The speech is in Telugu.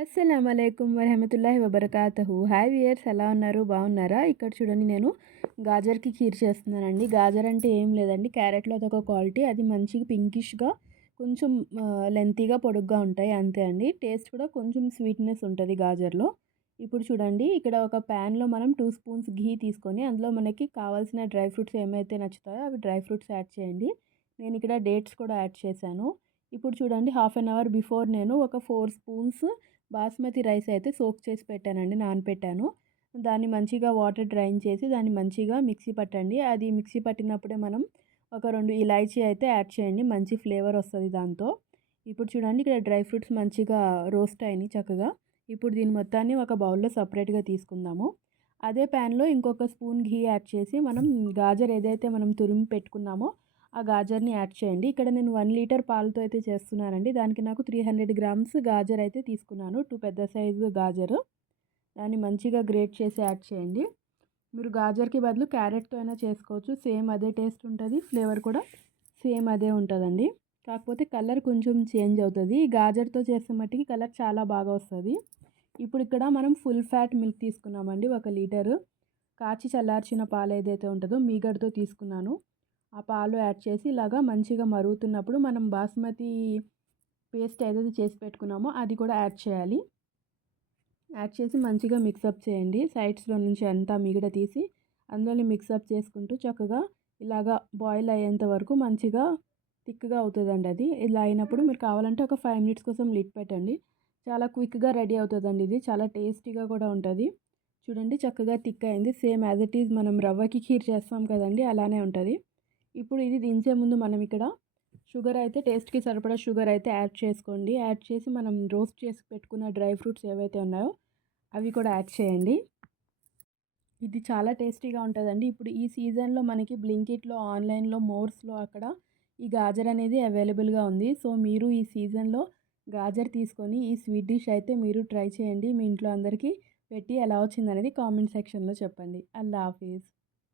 అస్సలామలైకుం వరహమతుల్లాహి వబరకాతుహు. హాయ్ వియర్స్, ఎలా ఉన్నారు? బాగున్నారా? ఇక్కడ చూడండి, నేను గాజర్కి ఖీర్ చేస్తున్నానండి. గాజర్ అంటే ఏం లేదండి, క్యారెట్లో అదొక క్వాలిటీ. అది మంచిగా పింకిష్గా, కొంచెం లెంతీగా, పొడుగ్గా ఉంటాయి, అంతే అండి. టేస్ట్ కూడా కొంచెం స్వీట్నెస్ ఉంటుంది గాజర్లో. ఇప్పుడు చూడండి, ఇక్కడ ఒక ప్యాన్లో మనం 2 స్పూన్స్ ఘీ తీసుకొని అందులో మనకి కావాల్సిన డ్రై ఫ్రూట్స్ ఏమైతే నచ్చుతాయో అవి డ్రై ఫ్రూట్స్ యాడ్ చేయండి. నేను ఇక్కడ డేట్స్ కూడా యాడ్ చేశాను. ఇప్పుడు చూడండి, హాఫ్ అన్ అవర్ బిఫోర్ నేను ఒక 4 స్పూన్స్ బాస్మతి రైస్ అయితే సోక్ చేసి పెట్టానండి, నానపెట్టాను. దాన్ని మంచిగా వాటర్ డ్రైన్ చేసి దాన్ని మంచిగా మిక్సీ పట్టండి. అది మిక్సీ పట్టినప్పుడే మనం ఒక 2 ఇలాచీ అయితే యాడ్ చేయండి, మంచి ఫ్లేవర్ వస్తుంది దాంతో. ఇప్పుడు చూడండి, ఇక్కడ డ్రై ఫ్రూట్స్ మంచిగా రోస్ట్ అయినాయి చక్కగా. ఇప్పుడు దీని మొత్తాన్ని ఒక బౌల్లో సపరేట్గా తీసుకుందాము. అదే ప్యాన్లో ఇంకొక స్పూన్ ఘీ యాడ్ చేసి మనం గాజర్ ఏదైతే మనం తురిమి పెట్టుకున్నామో ఆ గాజర్ని యాడ్ చేయండి. ఇక్కడ నేను 1 లీటర్ పాలతో అయితే చేస్తున్నానండి. దానికి నాకు 300 గ్రామ్స్ గాజర్ అయితే తీసుకున్నాను, 2 పెద్ద సైజు గాజరు. దాన్ని మంచిగా గ్రేట్ చేసి యాడ్ చేయండి. మీరు గాజర్కి బదులు క్యారెట్తో అయినా చేసుకోవచ్చు, సేమ్ అదే టేస్ట్ ఉంటుంది, ఫ్లేవర్ కూడా సేమ్ అదే ఉంటుందండి. కాకపోతే కలర్ కొంచెం చేంజ్ అవుతుంది. ఈ గాజర్తో చేసే మట్టికి కలర్ చాలా బాగా వస్తుంది. ఇప్పుడు ఇక్కడ మనం ఫుల్ ఫ్యాట్ మిల్క్ తీసుకున్నామండి, 1 లీటరు. కాచి చల్లార్చిన పాలు ఏదైతే ఉంటుందో మీగడతో తీసుకున్నాను. ఆ పాలు యాడ్ చేసి ఇలాగా మంచిగా మరుగుతున్నప్పుడు మనం బాస్మతి పేస్ట్ ఏదైతే చేసి పెట్టుకున్నామో అది కూడా యాడ్ చేయాలి. యాడ్ చేసి మంచిగా మిక్సప్ చేయండి. సైడ్స్లో నుంచి అంతా మిగడ తీసి అందులోనే మిక్సప్ చేసుకుంటూ చక్కగా ఇలాగా బాయిల్ అయ్యేంత వరకు మంచిగా థిక్గా అవుతుందండి. అది ఇలా అయినప్పుడు మీరు కావాలంటే ఒక 5 మినిట్స్ కోసం లిడ్ పెట్టండి. చాలా క్విక్గా రెడీ అవుతుందండి. ఇది చాలా టేస్టీగా కూడా ఉంటుంది. చూడండి, చక్కగా థిక్ అయింది. సేమ్ యాజ్ ఇట్ ఈజ్ మనం రవ్వకి ఖీర్ చేస్తాం కదండి, అలానే ఉంటుంది. ఇప్పుడు ఇది దించే ముందు మనం ఇక్కడ షుగర్ అయితే టేస్ట్కి సరిపడా షుగర్ అయితే యాడ్ చేసుకోండి. యాడ్ చేసి మనం రోస్ట్ చేసి పెట్టుకున్న డ్రై ఫ్రూట్స్ ఏవైతే ఉన్నాయో అవి కూడా యాడ్ చేయండి. ఇది చాలా టేస్టీగా ఉంటుందండి. ఇప్పుడు ఈ సీజన్లో మనకి బ్లింకిట్లో, ఆన్లైన్లో, మోర్స్లో అక్కడ ఈ గాజర్ అనేది అవైలబుల్గా ఉంది. సో మీరు ఈ సీజన్లో గాజర్ తీసుకొని ఈ స్వీట్ డిష్ అయితే మీరు ట్రై చేయండి. మీ ఇంట్లో అందరికీ పెట్టి ఎలా వచ్చిందనేది కామెంట్ సెక్షన్లో చెప్పండి. అల్లా హాఫీజ్.